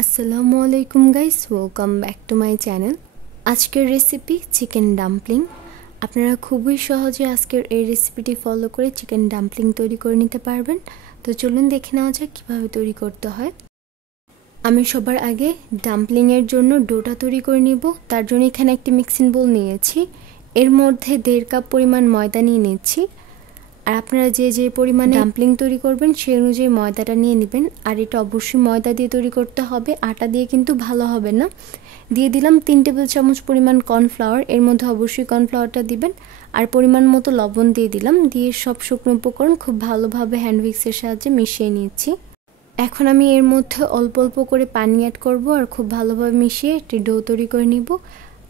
আসসালামু আলাইকুম guys, welcome back to my channel. আজকের রেসিপি চিকেন ডাম্পলিং। আপনারা খুবই সহজে আজকের এই রেসিপিটি ফলো করে চিকেন ডাম্পলিং তৈরি করে নিতে পারবেন। তো চলুন দেখে নেওয়া যাক কীভাবে তৈরি করতে হয়। আমি সবার আগে ডাম্পলিংয়ের জন্য ডোটা তৈরি করে নিব। তার জন্য এখানে একটি মিক্সিং বোল নিয়েছি, এর মধ্যে 1.5 কাপ পরিমাণ ময়দা নিয়ে নিচ্ছি। আর আপনারা যে পরিমাণে ডাম্পলিং তৈরি করবেন সেই অনুযায়ী ময়দাটা নিয়ে নেবেন। আর এটা অবশ্যই ময়দা দিয়ে তৈরি করতে হবে, আটা দিয়ে কিন্তু ভালো হবে না। দিয়ে দিলাম 3 টেবিল চামচ পরিমাণ কর্নফ্লাওয়ার, এর মধ্যে অবশ্যই কর্নফ্লাওয়ারটা দিবেন। আর পরিমাণ মতো লবণ দিয়ে দিলাম। দিয়ে সব শুকনো উপকরণ খুব ভালোভাবে হ্যান্ড উইক্সের সাহায্যে মিশিয়ে নিচ্ছি। এখন আমি এর মধ্যে অল্প অল্প করে পানি অ্যাড করব আর খুব ভালোভাবে মিশিয়ে একটি ডো তৈরি করে নিব।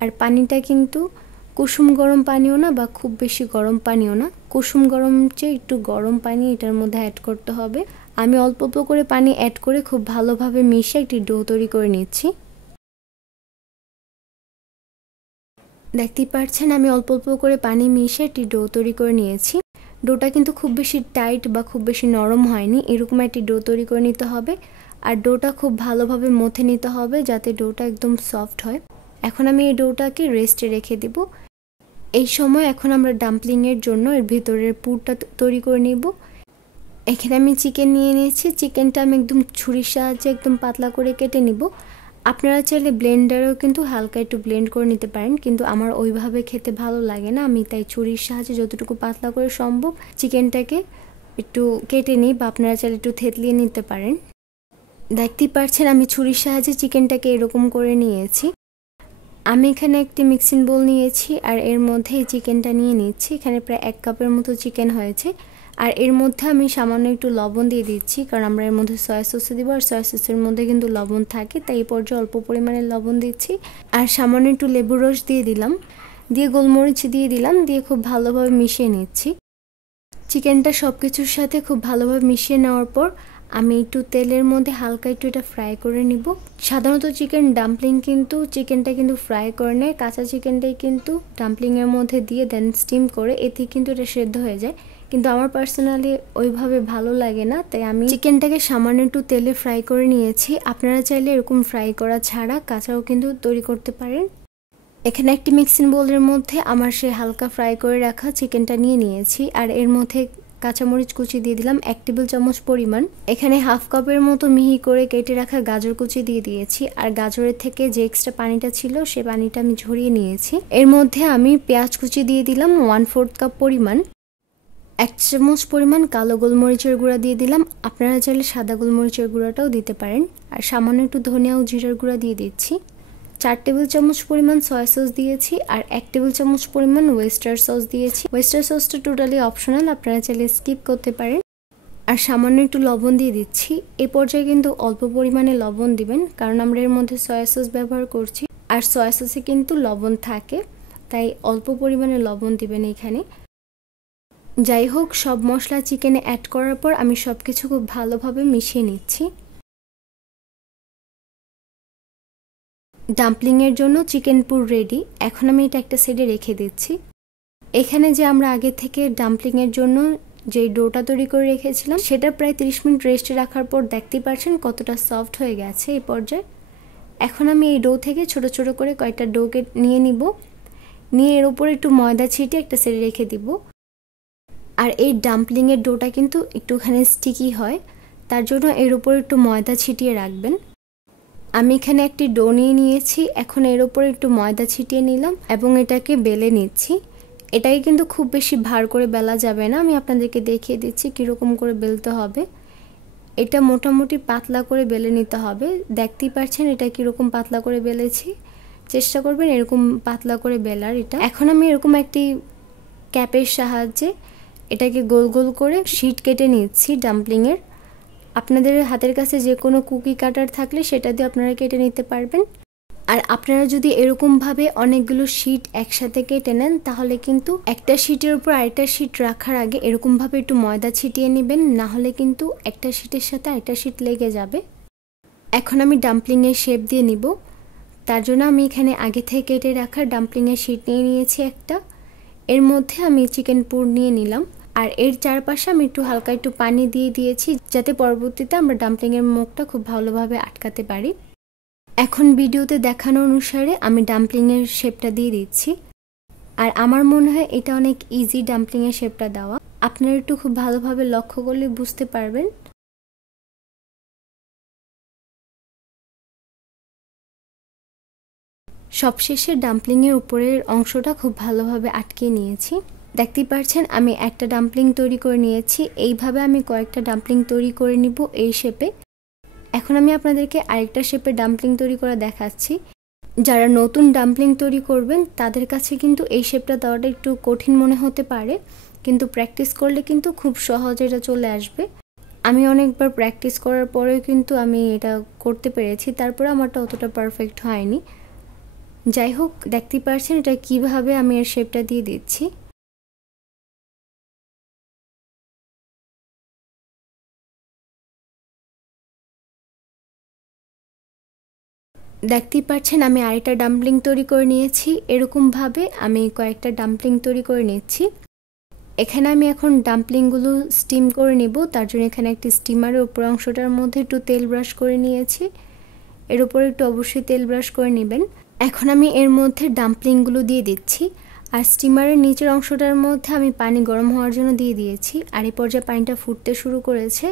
আর পানিটা কিন্তু কুসুম গরম পানিও না বা খুব বেশি গরম পানিও না, কুসুম গরম চেয়ে একটু গরম পানি এটার মধ্যে অ্যাড করতে হবে। আমি অল্প অল্প করে পানি অ্যাড করে খুব ভালোভাবে মিশিয়ে একটি ডো তৈরি করে নিচ্ছি। দেখতেই পাচ্ছেন আমি অল্প অল্প করে পানি মিশিয়ে একটি ডো তৈরি করে নিয়েছি। ডোটা কিন্তু খুব বেশি টাইট বা খুব বেশি নরম হয়নি, এরকম একটি ডো তৈরি করে নিতে হবে। আর ডোটা খুব ভালোভাবে মথে নিতে হবে যাতে ডোটা একদম সফট হয়। এখন আমি এই ডোটাকে রেস্টে রেখে দেব। এই সময় এখন আমরা ডাম্পলিংয়ের জন্য এর ভেতরের পুরটা তৈরি করে নিব। এখানে আমি চিকেন নিয়ে নিয়েছি, চিকেনটা আমি একদম ছুরির সাহায্যে একদম পাতলা করে কেটে নিব। আপনারা চাইলে ব্লেন্ডারেও কিন্তু হালকা একটু ব্লেন্ড করে নিতে পারেন, কিন্তু আমার ওইভাবে খেতে ভালো লাগে না। আমি তাই ছুরির সাহায্যে যতটুকু পাতলা করে সম্ভব চিকেনটাকে একটু কেটে নিই, বা আপনারা চাইলে একটু থেতলিয়ে নিতে পারেন। দেখতেই পাচ্ছেন আমি ছুরির সাহায্যে চিকেনটাকে এরকম করে নিয়েছি। আমি এখানে একটি মিক্সিং বোল নিয়েছি আর এর মধ্যে এই চিকেনটা নিয়ে নিচ্ছি। এখানে প্রায় 1 কাপের মতো চিকেন হয়েছে। আর এর মধ্যে আমি সামান্য একটু লবণ দিয়ে দিচ্ছি, কারণ আমরা এর মধ্যে সয়া সস দিব আর সয়া সসের মধ্যে কিন্তু লবণ থাকে, তাই এই পর্যায়ে অল্প পরিমাণে লবণ দিচ্ছি। আর সামান্য একটু লেবুর রস দিয়ে দিলাম, দিয়ে গোলমরিচ দিয়ে দিলাম, দিয়ে খুব ভালোভাবে মিশিয়ে নিচ্ছি। চিকেনটা সব কিছুর সাথে খুব ভালোভাবে মিশিয়ে নেওয়ার পর আমি একটু তেলের মধ্যে হালকা একটু এটা ফ্রাই করে নিব। সাধারণত চিকেন ডাম্পলিং কিন্তু চিকেনটা কিন্তু ফ্রাই করে নেয়, কাঁচা চিকেনটাই কিন্তু ডাম্পলিংয়ের মধ্যে দিয়ে দেন স্টিম করে, এতে কিন্তু এটা সেদ্ধ হয়ে যায়। কিন্তু আমার পার্সোনালি ওইভাবে ভালো লাগে না, তাই আমি চিকেনটাকে সামান্য একটু তেলে ফ্রাই করে নিয়েছি। আপনারা চাইলে এরকম ফ্রাই করা ছাড়া কাঁচাও কিন্তু তৈরি করতে পারেন। এখানে একটি মিক্সিং বোলের মধ্যে আমার সেই হালকা ফ্রাই করে রাখা চিকেনটা নিয়ে নিয়েছি। আর এর মধ্যে কাঁচামরিচ কুচি দিয়ে দিলাম 1 টেবিল চামচ পরিমাণ। এখানে হাফ কাপের মতো মিহি করে কেটে রাখা গাজর কুচি দিয়ে দিয়েছি। আর গাজরের থেকে যে এক্সট্রা পানিটা ছিল সে পানিটা আমি ঝরিয়ে নিয়েছি। এর মধ্যে আমি পেঁয়াজ কুচি দিয়ে দিলাম 1/4 কাপ পরিমাণ। 1 চামচ পরিমাণ কালো গোলমরিচের গুঁড়া দিয়ে দিলাম, আপনারা চাইলে সাদা গোলমরিচের গুঁড়াটাও দিতে পারেন। আর সামান্য একটু ধনিয়া ও জিরার গুঁড়া দিয়ে দিচ্ছি। 4 টেবিল চামচ পরিমাণ সয়া সস দিয়েছি আর 1 টেবিল চামচ পরিমাণ ওয়েস্টার সস দিয়েছি। ওয়েস্টার সসটা টোটালি অপশনাল, আপনারা চাইলে স্কিপ করতে পারেন। আর সামান্য একটু লবণ দিয়ে দিচ্ছি। এই পর্যায়ে কিন্তু অল্প পরিমাণে লবণ দিবেন, কারণ আমরা এর মধ্যে সয়া সস ব্যবহার করছি আর সয়া সসে কিন্তু লবণ থাকে, তাই অল্প পরিমাণে লবণ দিবেন এখানে। যাই হোক, সব মশলা চিকেনে অ্যাড করার পর আমি সব কিছু খুব ভালোভাবে মিশিয়ে নিচ্ছি। ডাম্পলিংয়ের জন্য চিকেন পুর রেডি। এখন আমি এটা একটা সাইডে রেখে দিচ্ছি। এখানে যে আমরা আগে থেকে ডাম্পলিংয়ের জন্য যে ডোটা তৈরি করে রেখেছিলাম সেটা প্রায় 30 মিনিট রেস্টে রাখার পর দেখতেই পাচ্ছেন কতটা সফট হয়ে গেছে এই পর্যায়ে। এখন আমি এই ডো থেকে ছোট ছোট করে কয়েকটা ডোকে নিয়ে নিব, নিয়ে এর উপরে একটু ময়দা ছিটিয়ে একটা সাইডে রেখে দিব। আর এই ডাম্পলিংয়ের ডোটা কিন্তু একটুখানি স্টিকি হয়, তার জন্য এর উপরে একটু ময়দা ছিটিয়ে রাখবেন। আমি এখানে একটি ডো নিয়ে নিয়েছি, এখন এর উপরে একটু ময়দা ছিটিয়ে নিলাম এবং এটাকে বেলে নিচ্ছি। এটাকে কিন্তু খুব বেশি ভার করে বেলা যাবে না, আমি আপনাদেরকে দেখিয়ে দিচ্ছি কীরকম করে বেলতে হবে। এটা মোটামুটি পাতলা করে বেলে নিতে হবে। দেখতেই পাচ্ছেন এটা কীরকম পাতলা করে বেলেছি, চেষ্টা করবেন এরকম পাতলা করে বেলার এটা। এখন আমি এরকম একটি ক্যাপের সাহায্যে এটাকে গোল গোল করে শীট কেটে নিচ্ছি ডাম্পলিংয়ের। আপনাদের হাতের কাছে যে কোনো কুকি কাটার থাকলে সেটা দিয়ে আপনারা কেটে নিতে পারবেন। আর আপনারা যদি এরকমভাবে অনেকগুলো শীট একসাথে কেটে নেন তাহলে কিন্তু একটা শীটের উপর আরেকটা শীট রাখার আগে এরকমভাবে একটু ময়দা ছিটিয়ে নেবেন, না হলে কিন্তু একটা শীটের সাথে আরেকটা শীট লেগে যাবে। এখন আমি ডাম্পলিংয়ের শেপ দিয়ে নিব, তার জন্য আমি এখানে আগে থেকে কেটে রাখা ডাম্পলিংয়ের শীট নিয়ে নিয়েছি একটা। এর মধ্যে আমি চিকেন পুর নিয়ে নিলাম আর এর চারপাশে আমি একটু হালকা একটু পানি দিয়ে দিয়েছি, যাতে পরবর্তীতে আমরা ডাম্পলিংয়ের মুখটা খুব ভালোভাবে আটকাতে পারি। এখন ভিডিওতে দেখানো অনুসারে আমি ডাম্পলিংয়ের শেপটা দিয়ে দিচ্ছি। আর আমার মনে হয় এটা অনেক ইজি ডাম্পলিংয়ের শেপটা দেওয়া। আপনারা একটু খুব ভালোভাবে লক্ষ্য করলে বুঝতে পারবেন। সবশেষে ডাম্পলিংয়ের উপরের অংশটা খুব ভালোভাবে আটকে নিয়েছি। দেখতেই পাচ্ছেন আমি একটা ডাম্পলিং তৈরি করে নিয়েছি। এইভাবে আমি কয়েকটা ডাম্পলিং তৈরি করে নিব এই শেপে। এখন আমি আপনাদেরকে আরেকটা শেপে ডাম্পলিং তৈরি করে দেখাচ্ছি। যারা নতুন ডাম্পলিং তৈরি করবেন তাদের কাছে কিন্তু এই শেপটা দেওয়াটা একটু কঠিন মনে হতে পারে, কিন্তু প্র্যাকটিস করলে কিন্তু খুব সহজে এটা চলে আসবে। আমি অনেকবার প্র্যাকটিস করার পরেও কিন্তু আমি এটা করতে পেরেছি, তারপরে আমারটা অতটা পারফেক্ট হয়নি। যাই হোক, দেখতেই পাচ্ছেন এটা কিভাবে আমি এর শেপটা দিয়ে দিচ্ছি। দেখতেই পাচ্ছেন আমি আরেকটা ডাম্পলিং তৈরি করে নিয়েছি। এরকমভাবে আমি কয়েকটা ডাম্পলিং তৈরি করে নিচ্ছি। এখানে আমি এখন ডাম্পলিংগুলো স্টিম করে নেব। তার জন্য এখানে একটি স্টিমারের উপর অংশটার মধ্যে একটু তেল ব্রাশ করে নিয়েছি। এর উপরে একটু অবশ্যই তেল ব্রাশ করে নেবেন। এখন আমি এর মধ্যে ডাম্পলিংগুলো দিয়ে দিচ্ছি। আর স্টিমারের নিচের অংশটার মধ্যে আমি পানি গরম হওয়ার জন্য দিয়ে দিয়েছি। আর এই পর্যায়ে পানিটা ফুটতে শুরু করেছে।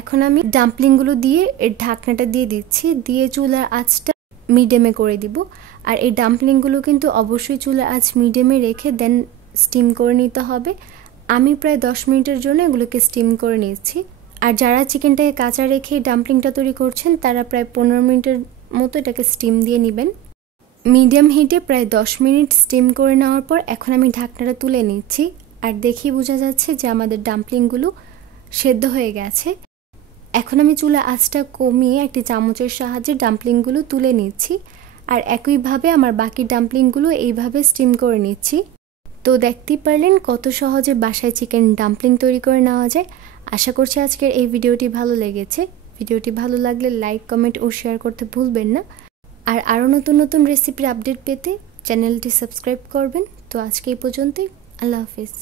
এখন আমি ডাম্পলিংগুলো দিয়ে এর ঢাকনাটা দিয়ে দিচ্ছি, দিয়ে চুলার আঁচটা মিডিয়ামে করে দিব। আর এই ডাম্পলিংগুলো কিন্তু অবশ্যই চুলার আঁচ মিডিয়ামে রেখে দেন স্টিম করে নিতে হবে। আমি প্রায় 10 মিনিটের জন্য এগুলোকে স্টিম করে নিচ্ছি। আর যারা চিকেনটাকে কাঁচা রেখে ডাম্পলিংটা তৈরি করছেন তারা প্রায় 15 মিনিটের মতো এটাকে স্টিম দিয়ে নেবেন। মিডিয়াম হিটে প্রায় 10 মিনিট স্টিম করে নেওয়ার পর এখন আমি ঢাকনাটা তুলে নিচ্ছি। আর দেখেই বোঝা যাচ্ছে যে আমাদের ডাম্পলিংগুলো সেদ্ধ হয়ে গেছে। এখন আমি চুলা আঁচটা কমিয়ে একটি চামচের সাহায্যে ডাম্পলিংগুলো তুলে নিচ্ছি। আর একইভাবে আমার বাকি ডাম্পলিংগুলো এইভাবে স্টিম করে নিচ্ছি। তো দেখতেই পারলেন কত সহজে বাসায় চিকেন ডাম্পলিং তৈরি করে নেওয়া যায়। আশা করছি আজকের এই ভিডিওটি ভালো লেগেছে। ভিডিওটি ভালো লাগলে লাইক, কমেন্ট ও শেয়ার করতে ভুলবেন না। আর আরও নতুন নতুন রেসিপির আপডেট পেতে চ্যানেলটি সাবস্ক্রাইব করবেন। তো আজকে এই পর্যন্তই। আল্লাহ হাফিজ।